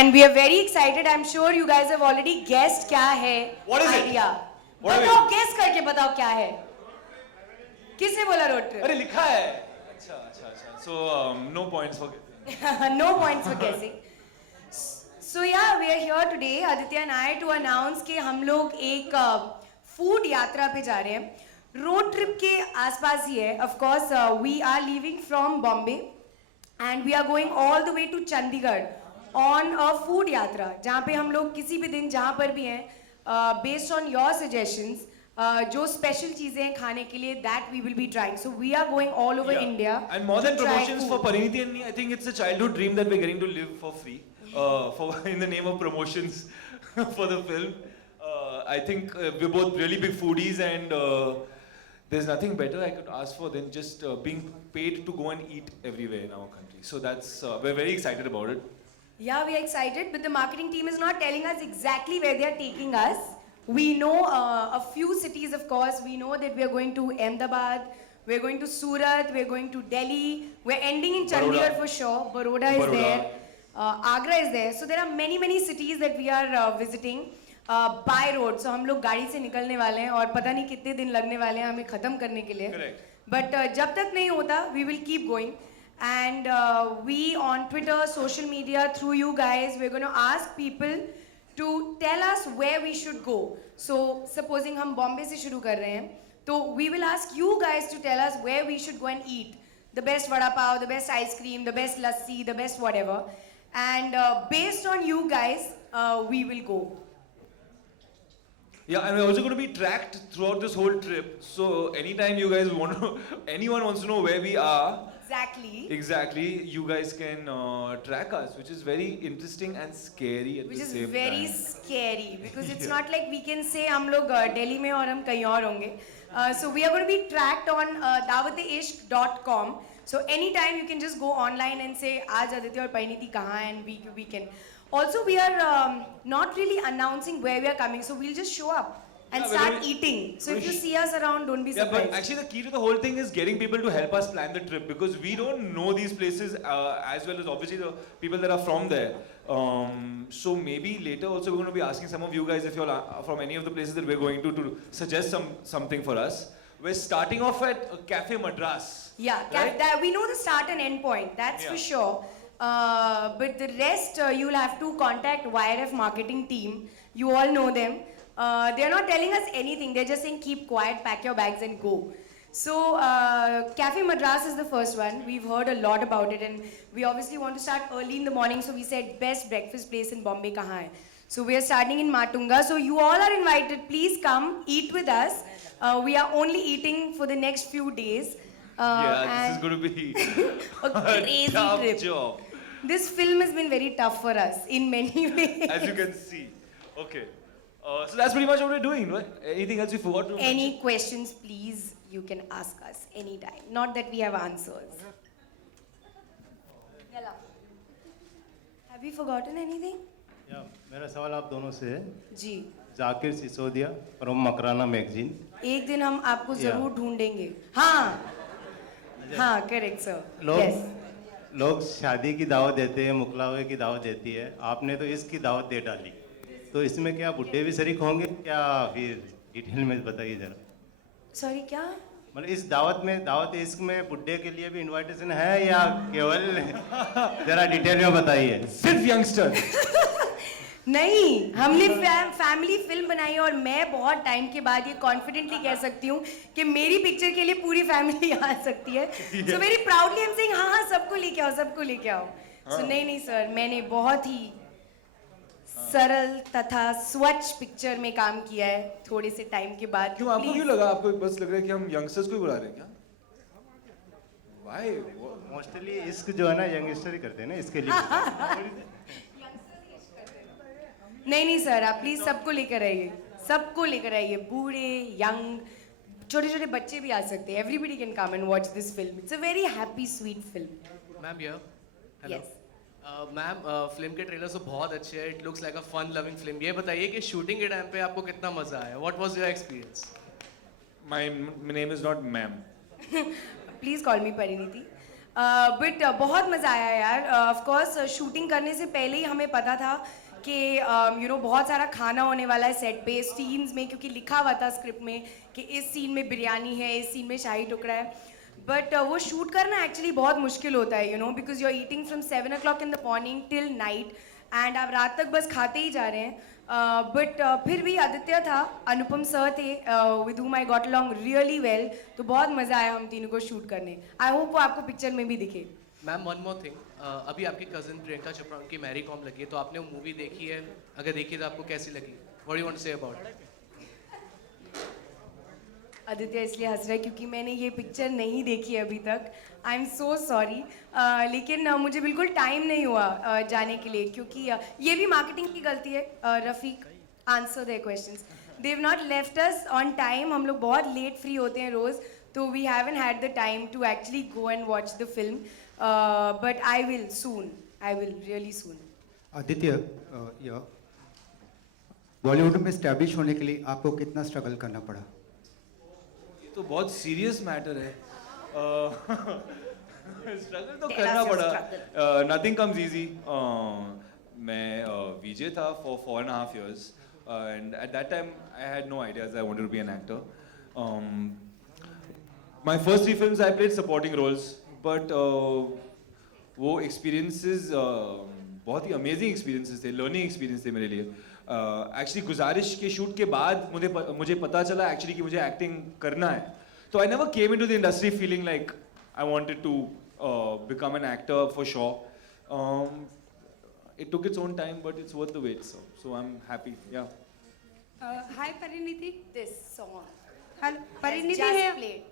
And we are very excited. I'm sure you guys have already guessed क्या है. What is it? idea. What is बताओ, it? guess करके बताओ क्या है. किसने बोला रोड ट्रिप? अरे लिखा है. अच्छा. So no points for. No points for guessing. So yeah, we are here today, Aditya and I, to announce कि हम लोग एक food यात्रा पे जा रहे हैं. रोड ट्रिप के आसपास ही है. Of course, we are leaving from Bombay and we are going all the way to Chandigarh on a food यात्रा, जहाँ पे हम लोग किसी भी दिन जहाँ पर भी हैं, based on your suggestions, जो special चीजें हैं खाने के लिए, that we will be trying. So we are going all over India. And more than to try promotions for food. Pariniti and me, I think it's a childhood dream that we're getting to live for free. For in the name of promotions for the film. I think we're both really big foodies and there's nothing better I could ask for than just being paid to go and eat everywhere in our country. So that's we're very excited about it. Yeah, we are excited, but the marketing team is not telling us exactly where they are taking us. We know a few cities, of course. We know that we are going to Ahmedabad, we are going to Surat, we are going to Delhi. We are ending in Chandigarh for sure. Baroda is there. Agra is there. So there are many cities that we are visiting by road. So हम लोग गाड़ी से निकलने वाले हैं और पता नहीं कितने दिन लगने वाले हैं हमें खत्म करने के लिए. Correct. But जब तक नहीं होता, we will keep going. And we on Twitter, social media, through you guys, we're going to ask people to tell us where we should go. So supposing हम Bombay से शुरू कर रहे हैं, तो we will ask you guys to tell us where we should go and eat. The best vada pav, the best ice cream, the best lassi, the best whatever. And based on you guys, we will go. Yeah, and we're also going to be tracked throughout this whole trip. So anytime you guys want to, anyone wants to know where we are, exactly, you guys can track us, which is very interesting and scary at the same time. Which is very scary because it's not like we can say हम लोग Delhi में और हम कहीं और होंगे. So we are going to be tracked on dawat-e-ishq.com. So anytime you can just go online and say आज आदित्य और परिणीति कहाँ हैं, and we can. Also, we are not really announcing where we are coming, so we'll just show up and start eating. So if you see us around, don't be surprised. Yeah, but actually the key to the whole thing is getting people to help us plan the trip because we don't know these places as well as obviously the people that are from there. So maybe later also we're going to be asking some of you guys if you're from any of the places that we're going to suggest something for us. We're starting off at Cafe Madras. Yeah, right? We know the start and end point, that's for sure. But the rest, you'll have to contact YRF marketing team. You all know them. They're not telling us anything. They're just saying keep quiet, pack your bags and go. So Cafe Madras is the first one. We've heard a lot about it and we obviously want to start early in the morning. So we said best breakfast place in Bombay kahan hai? So we are starting in Matunga. So you all are invited. Please come eat with us. We are only eating for the next few days. This is going to be a crazy tough trip. job. This film has been very tough for us in many ways. As you can see. Okay. So that's pretty much what we're doing, right? Anything else we forgot to mention? Any questions, please, you can ask us anytime. Not that we have answers. Yalla. Have we forgotten anything? Yeah, मेरा सवाल आप दोनों से है. जी. Zakir Sisodia from Makrana magazine. एक दिन हम आपको जरूर ढूंढेंगे. हाँ, correct sir. Yes. लोग शादी की दावत देते हैं, मुकलावे की दावत देती है. आपने तो इसकी दावत दे डाली. तो इसमें क्या बुड्ढे भी शरीक होंगे क्या, फिर डिटेल में बताइए जरा। सॉरी क्या? मतलब इस दावत इश्क में बुड्ढे के लिए भी इनविटेशन है या केवल जरा डिटेल में बताइए। सिर्फ यंगस्टर। नहीं, हमने फैमिली फिल्म बनाई है और मैं बहुत टाइम के बाद ये कॉन्फिडेंटली कह सकती हूँ कि मेरी पिक्चर के लिए पूरी फैमिली आ सकती है। So very proudly I am saying हाँ सबको लेके आओ, सबको लेके आओ। सो नहीं सर, मैंने बहुत ही सरल तथा स्वच्छ पिक्चर में काम किया है थोड़े से टाइम के बाद। क्यों आपको क्यों लगा, आपको बस लग रहा है कि हम यंगस्टर्स को ही बुला रहे हैं क्या? Why? मोस्टली इश्क जो है ना यंगस्टर ही करते हैं ना, इसके लिए। नहीं सर, आप प्लीज सबको लेकर आइए, सबको लेकर आइए, बूढ़े यंग छोटे छोटे बच्चे भी आ सकते हैं। Everybody can come and watch this film. It's a very happy sweet film. Ma'am here. Hello Yes. Ma'am, film के ट्रेलर तो बहुत अच्छे हैं, it looks like a fun loving film. ये बताइए कि शूटिंग के टाइम पे आपको कितना मजा आया, what was your experience? My name is not ma'am. Please call me Parineeti. But बहुत मज़ा आया यार। ऑफ कोर्स शूटिंग करने से पहले ही हमें पता था कि बहुत सारा खाना होने वाला है सेट पे, सीन्स में, क्योंकि लिखा हुआ था स्क्रिप्ट में कि इस सीन में बिरयानी है, इस सीन में शाही टुकड़ा है। बट वो शूट करना एक्चुअली बहुत मुश्किल होता है, because you are eating from 7 o'clock in the morning till night and आप रात तक बस खाते ही जा रहे हैं। बट फिर भी आदित्य था, अनुपम सर थे, with whom I got along really well, तो बहुत मज़ा आया हम तीनों को शूट करने। आई होप वो आपको पिक्चर में भी दिखे। मैम वन मोर थिंग, अभी आपकी कजन प्रियंका चोपड़ा की मैरी कॉम लगी है, तो आपने वो मूवी देखी है? अगर देखी तो आपको कैसी लगी? What do you want to say about it? Aditya इसलिए हंस रहा है क्योंकि मैंने ये पिक्चर नहीं देखी है अभी तक। I am so sorry. लेकिन मुझे बिल्कुल टाइम नहीं हुआ जाने के लिए, क्योंकि ये भी मार्केटिंग की गलती है। Rafiq, answer their questions. They have not left us on time. हम लोग बहुत लेट फ्री होते हैं रोज़, तो we haven't had the time to actually go and watch the film. But I will soon, I will really soon. Aditya, Bollywood में establish होने के लिए आपको कितना स्ट्रगल करना पड़ा? ये तो बहुत सीरियस मैटर है। स्ट्रगल तो Tell करना us your पड़ा। Nothing comes easy. मैं वीजे था for 4.5 years and at that time I had no ideas I wanted to be an actor. My first 3 films I played supporting roles, but वो experiences बहुत ही amazing experiences थे, learning experience थे मेरे लिए। Actually गुजारिश के शूट के बाद मुझे पता चला एक्चुअली कि मुझे एक्टिंग करना है। तो I never came into the industry feeling like I wanted to become an actor for sure. It took its own time, but it's worth the wait. So I'm happy. Yeah. Hi Pariniti. This song Hello, has Pariniti just here. played.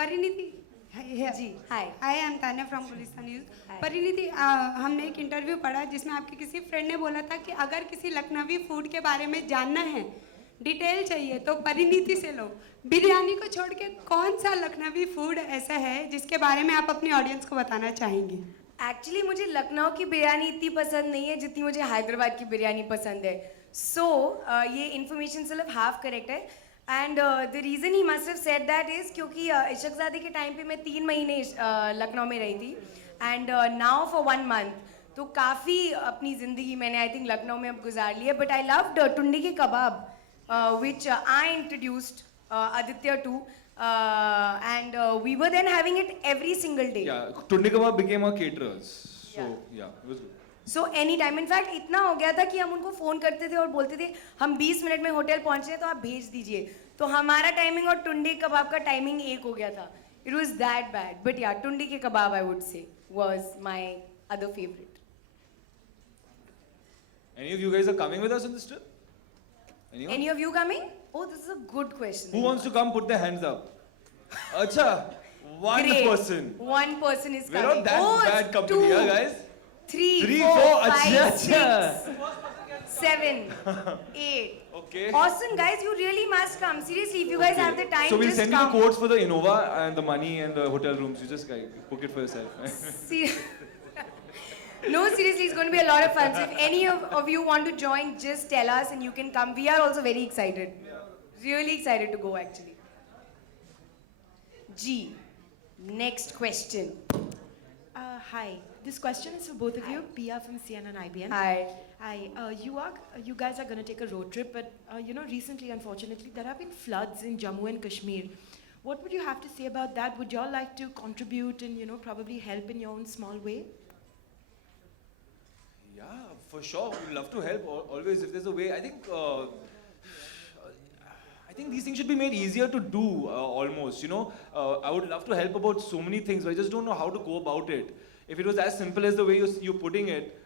Pariniti. Here. जी, hi. Hi, I'm Tanya from Gulistan News. Hi. Parineeti, हमने एक interview पढ़ा जिसमें आपके किसी friend ने बोला था कि अगर किसी लखनवी फूड के बारे में जानना है, डिटेल चाहिए, तो परिणीति से लो। बिरयानी को छोड़ के कौन सा लखनवी फूड ऐसा है जिसके बारे में आप अपनी ऑडियंस को बताना चाहेंगे? एक्चुअली मुझे लखनऊ की बिरयानी इतनी पसंद नहीं है जितनी मुझे हैदराबाद की बिरयानी पसंद है। सो ये इन्फॉर्मेशन सिर्फ हाफ करेक्ट है। And the reason he must have said that is क्योंकि इशकज़ादी के टाइम पे मैं 3 महीने लखनऊ में रही थी एंड नाउ फॉर 1 month, तो काफ़ी अपनी ज़िंदगी मैंने आई थिंक लखनऊ में अब गुजार ली है। बट आई लव्ड टुंडी के कबाब which I introduced Aditya to, and we were then having it every single day. Yeah. Tundi Kebab became our caterers. So yeah, it was good. So any time, in fact इतना हो गया था कि हम उनको phone करते थे और बोलते थे हम 20 मिनट में होटल पहुँच रहे हैं तो आप भेज दीजिए। तो हमारा टाइमिंग और टुंडी कबाब का टाइमिंग एक हो गया था। It was that bad. But yeah, Tundi के कबाब I would say was my other favorite. Any of you guys are coming with us on this trip? Anyone? Any of you coming? Oh, this is a good question. Who wants to come? Put their hands up. Acha, one Great. person. One person is We're coming. not that oh, bad it's company, 2, yeah, guys? 3, 3, 4, 4, 5, acha, 6, 7, 8. Okay. Awesome, guys. You really must come. Seriously, if you guys have the time, So we'll just send you come. the codes for the Innova and the money and the hotel rooms. You just book it for yourself. No, seriously, it's going to be a lot of fun. So if any of you want to join, just tell us and you can come. We are also very excited. Really excited to go, actually. G. Next question. Hi, This question is for both of you. Pia from CNN IBN. Hi. Hi. You guys are going to take a road trip, but recently, unfortunately, there have been floods in Jammu and Kashmir. What would you have to say about that? Would y'all like to contribute and probably help in your own small way? Yeah, for sure. We'd love to help always if there's a way. I think these things should be made easier to do almost. I would love to help about so many things, but I just don't know how to go about it. If it was as simple as the way you're putting it,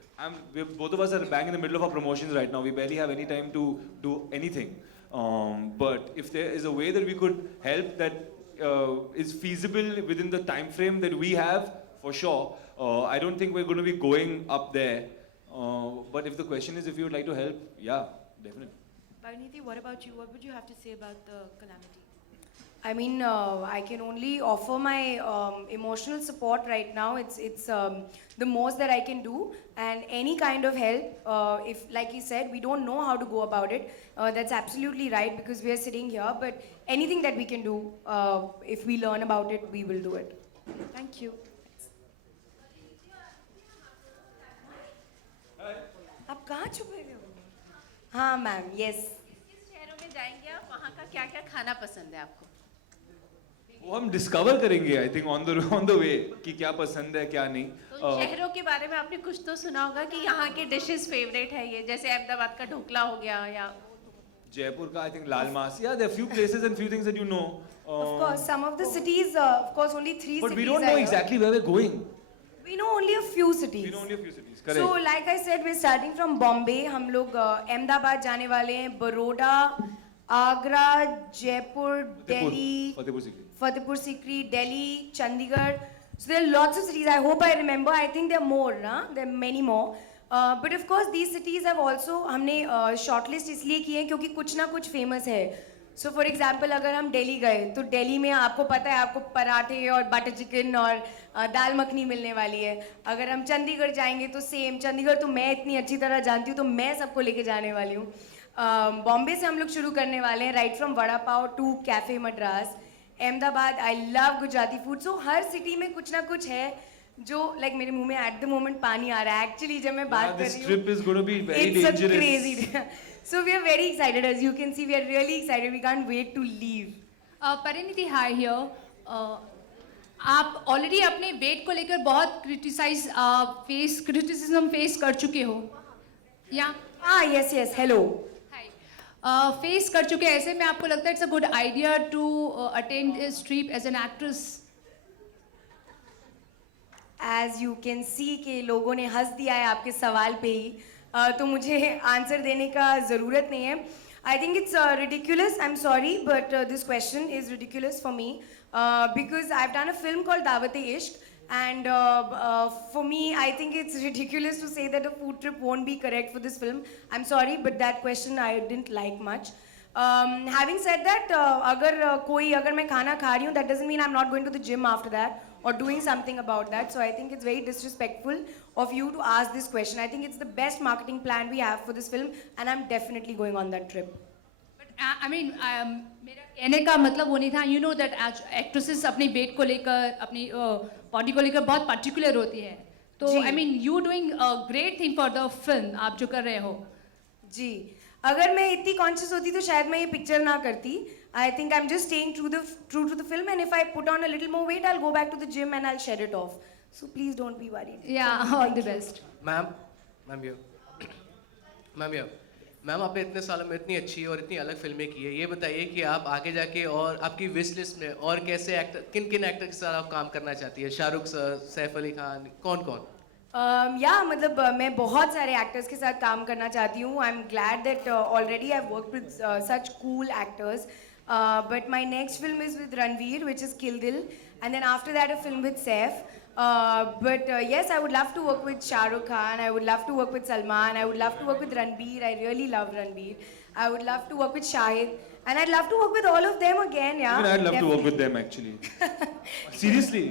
both of us are bang in the middle of our promotions right now. We barely have any time to do anything. But if there is a way that we could help that is feasible within the time frame that we have, for sure. I don't think we're going to be going up there. But if the question is if you would like to help, yeah, definitely. Pariniti, what about you? What would you have to say about the calamity? I mean, I can only offer my emotional support right now. It's the most that I can do, and any kind of help. If, like you said, we don't know how to go about it. That's absolutely right because we are sitting here. But anything that we can do, if we learn about it, we will do it. Thank you. आप कहाँ छुपे हुए हो? हाँ ma'am, yes. किस शहरों में जाएंगे आप? वहाँ का क्या क्या खाना पसंद है आपको? वो हम डिस्कवर करेंगे I think on the way कि क्या पसंद है क्या नहीं. तो शहरों के बारे में आपने कुछ तो सुना होगा कि यहाँ के डिशेस फेवरेट है ये, जैसे अहमदाबाद का ढोकला हो गया या Jaipur का I think Lal Mas. Yeah, there are few places and few things that you know. Of course, some of the cities, of course, only 3 But cities. we don't are know here. exactly where we're going. We know only a few cities. We know only a few cities. Correct. So, like I said, we're starting from Bombay. हम लोग अहमदाबाद जाने वाले हैं, Baroda, Agra, Jaipur, Delhi, Fatehpur Sikri. Fatehpur Sikri, Delhi, Chandigarh. So there are lots of cities. I hope I remember. I think there are more, ना? There are many more. But of course, these cities have also हमने shortlist इसलिए की है क्योंकि कुछ ना कुछ famous है. So for example, अगर हम दिल्ली गए तो दिल्ली में आपको पता है आपको पराठे और बटर चिकन और दाल मखनी मिलने वाली है. अगर हम चंडीगढ़ जाएंगे तो सेम. चंडीगढ़ तो मैं इतनी अच्छी तरह जानती हूँ तो मैं सबको लेके जाने वाली हूँ. बॉम्बे से हम लोग शुरू करने वाले हैं, right from vada pav to cafe Madras. Ahmedabad, I love Gujarati food. So हर सिटी में कुछ ना कुछ है जो लाइक मेरे मुंह में एट द मोमेंट पानी आ रहा है. एक्चुअली जब मैं बात कर This रही trip is going to be very it's dangerous. a crazy. So we are very excited, as you can see. We are really excited. We can't wait to leave. Parineeti hi here. आप already अपने wait को लेकर बहुत criticism face कर चुके हो या Ah, yes, yes. Hello. Face कर चुके हैं. ऐसे में आपको लगता है it's a good idea to attend this trip as an actress? As you can see कि लोगों ने हंस दिया है आपके सवाल पे ही, तो मुझे आंसर देने का ज़रूरत नहीं है. I think it's ridiculous. I'm sorry, but this question is ridiculous for me because I've done a film called Daawat-e-Ishq, and for me, I think it's ridiculous to say that a food trip won't be correct for this film. I'm sorry, but that question I didn't like much. Having said that, अगर मैं खाना खा रही हूँ, that doesn't mean I'm not going to the gym after that or doing something about that. So I think it's very disrespectful of you to ask this question. I think it's the best marketing plan we have for this film, and I'm definitely going on that trip. But I mean मेरा कहने का मतलब वो नहीं था. You know that actresses अपनी wait को लेकर अपनी बॉडी को लेकर बहुत पर्टिकुलर होती है. तो जी. I mean you doing great thing for the film. आप जो कर रहे हो जी, अगर मैं इतनी कॉन्शियस होती तो शायद मैं ये पिक्चर ना करती. I think I'm just staying true to the film, and if I put on a little more weight, I'll go back to the gym and I'll shed it off. So please don't be worried. या all the best. Ma'am आपने इतने सालों में इतनी अच्छी और इतनी अलग फिल्में की है. ये बताइए कि आप आगे जाके और आपकी विश लिस्ट में और कैसे एक्टर किन एक्टर के साथ आप काम करना चाहती है? शाहरुख सर, सैफ अली खान, कौन? मतलब मैं बहुत सारे एक्टर्स के साथ काम करना चाहती हूँ. I am glad that already I work with such cool actors. But my next film is with Ranveer, which is Kill Dil, and then after that a film with Saif. But yes, I would love to work with Shah Rukh Khan. I would love to work with Salman. I would love to work with Ranveer. I really love Ranveer. I would love to work with Shahid, and I'd love to work with all of them again. Yeah. Even I'd love to work definitely. with them actually. Seriously.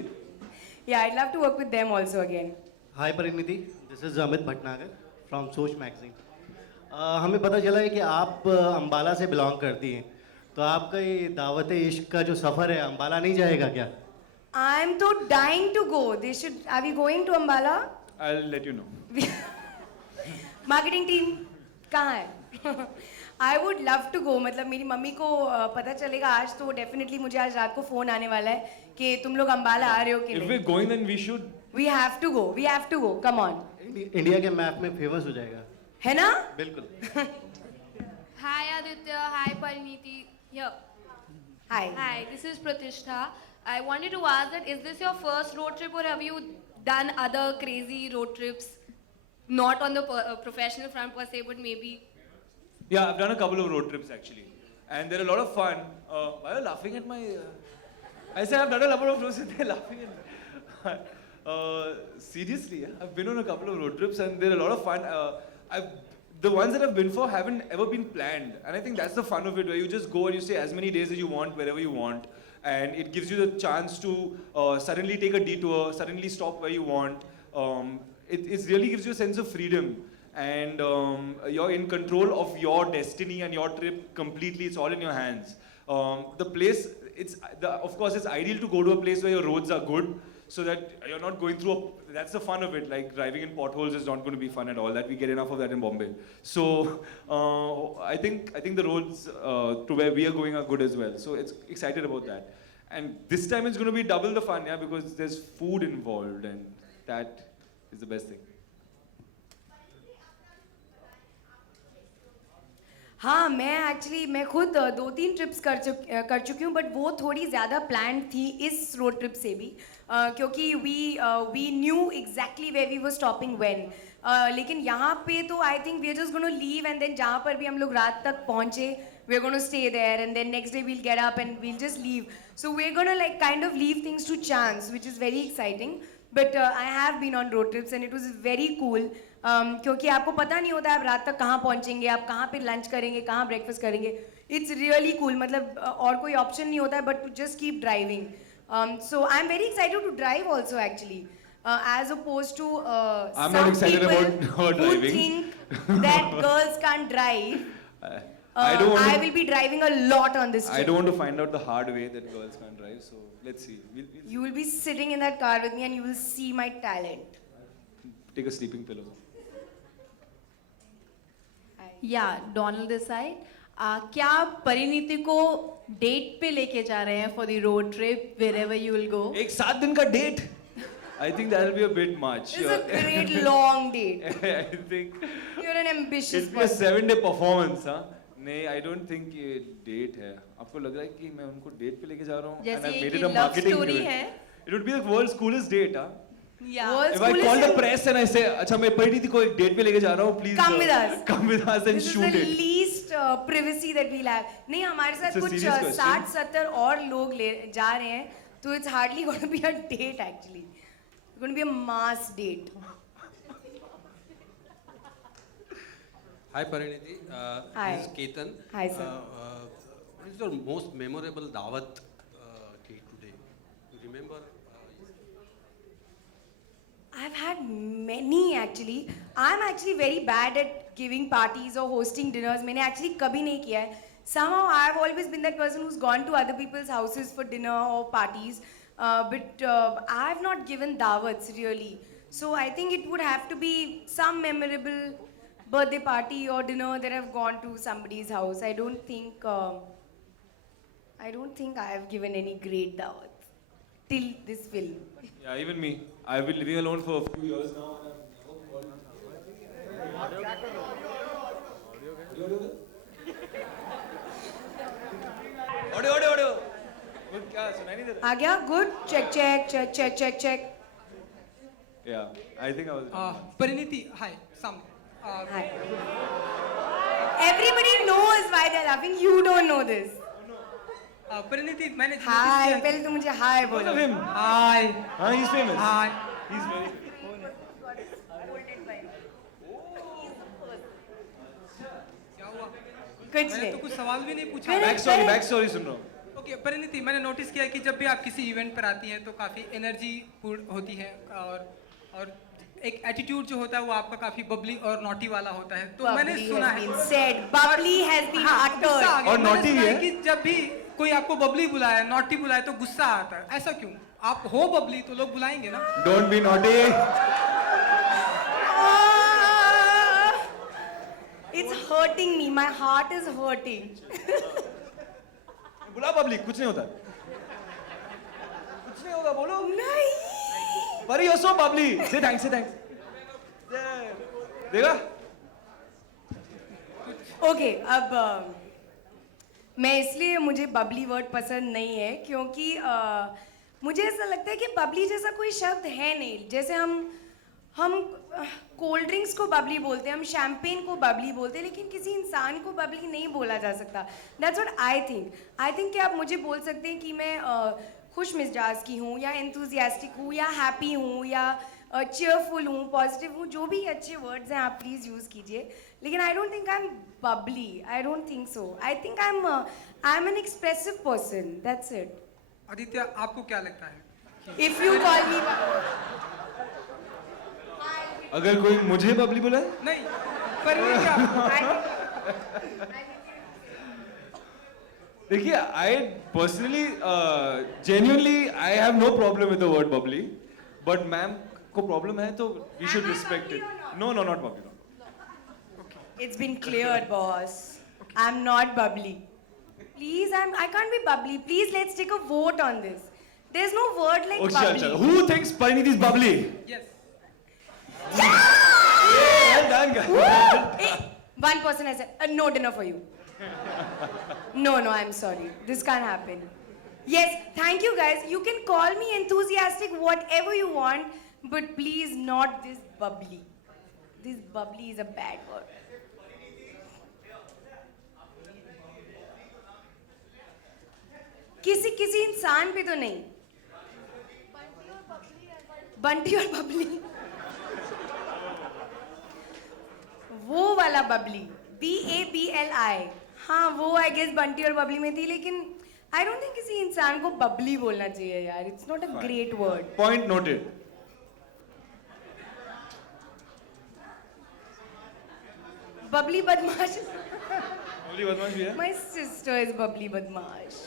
Yeah, I'd love to work with them also again. Hi Parineeti, this is Amit Bhatnagar from सोच magazine. हमें पता चला है कि आप अंबाला से belong करती हैं, तो आपका ये दावत-ए-इश्क का जो सफ़र है अंबाला नहीं जाएगा क्या? I'm so dying to go. Are we going to Ambala? I'll let you know. Marketing team कहाँ है? I would love to go, मतलब मेरी मम्मी को पता चलेगा आज तो डेफिनेटली मुझे आज रात को फोन आने वाला है कि तुम लोग अम्बाला आ रहे हो कि If नहीं. we're going, then we should. We have to go, come on, India के मैप में फेमस हो जाएगा. है ना? बिल्कुल. Hi Aditya, hi Pariniti. Here. Hi. Hi, this is Pratishtha. I wanted to ask that is this your first road trip or have you done other crazy road trips? Not on the professional front per se, but maybe. Yeah, I've done a couple of road trips actually, and they're a lot of fun. Why are you laughing at my? I said I've done a couple of road trips, and they're laughing at me. Seriously, yeah, I've been on a couple of road trips, and they're a lot of fun. The ones that I've been for haven't ever been planned, and I think that's the fun of it, where you just go and you stay as many days as you want, wherever you want, and it gives you the chance to suddenly take a detour, suddenly stop where you want. It really gives you a sense of freedom, and you're in control of your destiny and your trip completely. It's all in your hands. The place, of course, it's ideal to go to a place where your roads are good, so that you're not going through that's the fun of it. Like driving in potholes is not going to be fun at all. That we get enough of that in Bombay. So I think the roads to where we are going are good as well. So it's excited about that. And this time it's going to be double the fun, yeah, because there's food involved, and that is the best thing. हाँ, मैं खुद 2-3 trips कर चुकी हूँ, but वो थोड़ी ज़्यादा plan थी इस रोड ट्रिप से भी, क्योंकि we knew exactly where we were stopping when. लेकिन यहाँ पे तो I think we are just gonna leave, and then जहाँ पर भी हम लोग रात तक पहुँचे we are gonna stay there, and then next day we'll get up and we'll just leave. So we are gonna like kind of leave things to chance, which is very exciting. But I have been on road trips and it was very cool, क्योंकि आपको पता नहीं होता आप रात तक कहाँ पहुँचेंगे, आप कहाँ पे लंच करेंगे, कहाँ ब्रेकफास्ट करेंगे. इट्स रियली कूल, मतलब और कोई ऑप्शन नहीं होता है but to just keep driving. So I'm very excited to drive also actually, as opposed to I'm some not excited people about who driving. think that girls can't drive. I don't want I to, will be driving a lot on this I trip. don't want to find out the hard way that girls can't drive. So let's see. We'll You will be sitting in that car with me and you will see my talent. take a sleeping pillow. या Donald this side. क्या आप परिणीति को date पे लेके जा रहे हैं for the road trip wherever you will go? एक 7 दिन का date. I think that will be a bit much. It's a great long date. I think You're an ambitious it'll be a person. 7-day performance, huh? नहीं, I don't think ये date है. आपको लग रहा है कि मैं उनको date पे लेके जा रहा हूँ? जैसे And I've ये made कि it a love marketing story event. है. It would be the world's coolest date, huh? या World's If I coolest call the and- press and I say, अच्छा मैं परिणीति को एक date पे लेके जा रहा हूँ, please Come with us. come with us and This is shoot the it. least privacy that we'll have. नहीं, हमारे साथ It's a कुछ serious question. 60-70 और लोग जा रहे हैं, तो it's hardly going to be a date actually. It's going to be a mass date. Hi Pariniti, Hi. this is Ketan. Hi, sir. What is your most memorable Dawat date today? You remember? I've had many actually. I'm actually very bad at giving parties or hosting dinners. मैंने actually कभी नहीं किया है. Somehow I've always been that person who's gone to other people's houses for dinner or parties, but I've not given dawats really. So I think it would have to be some memorable birthday party or dinner that I've gone to somebody's house. I don't think I have given any great dawats till this film. Yeah, even me. I've been living alone for a few years now. And audio. वो क्या सुनाई नहीं दे रहा? आ गया? Good. Check. Yeah, I think I was. Pariniti, hi, Sam. Hi. Everybody knows why they're laughing. You don't know this. Pariniti, मैंने Hi. पहले तो मुझे hi Because बोलो. of him. Hi. Huh? He's famous. Hi. He's very. क्या हुआ? कुछ मैंने नहीं. तो कुछ सवाल भी नहीं पूछा. Back story सुन रहा हूँ. ओके परिणीति, मैंने नोटिस किया कि जब भी आप किसी इवेंट पर आती हैं तो काफ़ी एनर्जी पूर्ण होती है और एक एटीट्यूड जो होता है वो आपका काफ़ी बबली और नॉटी वाला होता है. तो मैंने Bubbly सुना has है been said. Bubbly has been हाँ, गुस्सा आ uttered. गया. और मैंने naughty सुना भी है. कि जब भी कोई आपको बबली बुलाए, नॉटी बुलाए तो गुस्सा आता है. ऐसा क्यों? आप हो बबली तो लोग बुलाएंगे ना. Don't be naughty. It's hurting me. My heart is hurting. बुला पब्लिक, कुछ नहीं होता, कुछ नहीं होगा, बोलो नहीं. परी you're so bubbly. Say thanks, say thanks. देखा? Okay, अब मैं इसलिए मुझे बबली वर्ड पसंद नहीं है क्योंकि मुझे ऐसा लगता है कि बबली जैसा कोई शब्द है नहीं. जैसे हम कोल्ड ड्रिंक्स को बबली बोलते हैं, हम शैम्पेन को बबली बोलते हैं, लेकिन किसी इंसान को बबली नहीं बोला जा सकता. That's what I think. I think कि आप मुझे बोल सकते हैं कि मैं खुश मिजाज की हूँ या एंथुजियास्टिक हूँ या हैप्पी हूँ या चेयरफुल हूँ, पॉजिटिव हूँ, जो भी अच्छे वर्ड्स हैं आप प्लीज़ यूज़ कीजिए. लेकिन I don't think I am bubbly. I don't think so. I think I am an expressive person. That's it. Aditya, आपको क्या लगता है? इफ यू कॉल मी अगर कोई मुझे बबली बोला है? नहीं, परिणीति आप देखिए, I personally, genuinely, I have no problem with the word bubbly, but ma'am को problem है तो we should respect it. No, not bubbly. It's been cleared, boss. I'm not bubbly. Please, I can't be bubbly. Please, let's take a vote on this. There's no word like Okay, bubbly. chal. Who thinks Pariniti is bubbly? Yes. Well done, guys. Hey, one person has said, no dinner for you. No, I'm sorry. This can't happen. Yes, thank you guys. You can call me enthusiastic, whatever you want, but please not this bubbly. This bubbly is a bad word. किसी इंसान पे तो नहीं. बंटी और बबली. वो वाला Babli, BABLI. हाँ, वो आई गेस बंटी और बबली में थी, लेकिन आई डोंट थिंक किसी इंसान को बबली बोलना चाहिए यार. It's not a great word. Point noted. Babli बदमाश. Bubbly बदमाश भी है? My sister is bubbly badmash.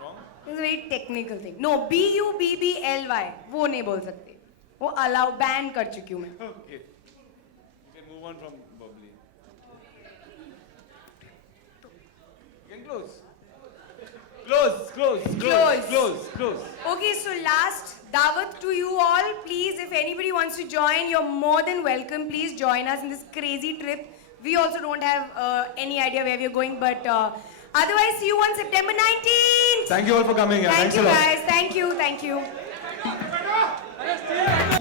Wrong? It's a very technical thing. No, BUBBLY. वो नहीं बोल सकते. वो allow ban कर चुकी हूँ मैं. Okay. You can move on from bubbly. You can close. Close. Okay, so last dawat to you all. Please, if anybody wants to join, you're more than welcome. Please join us in this crazy trip. We also don't have any idea where we're going, but otherwise, see you on September 19th. Thank you all for coming. Thank Thanks you a lot. guys. Thank you.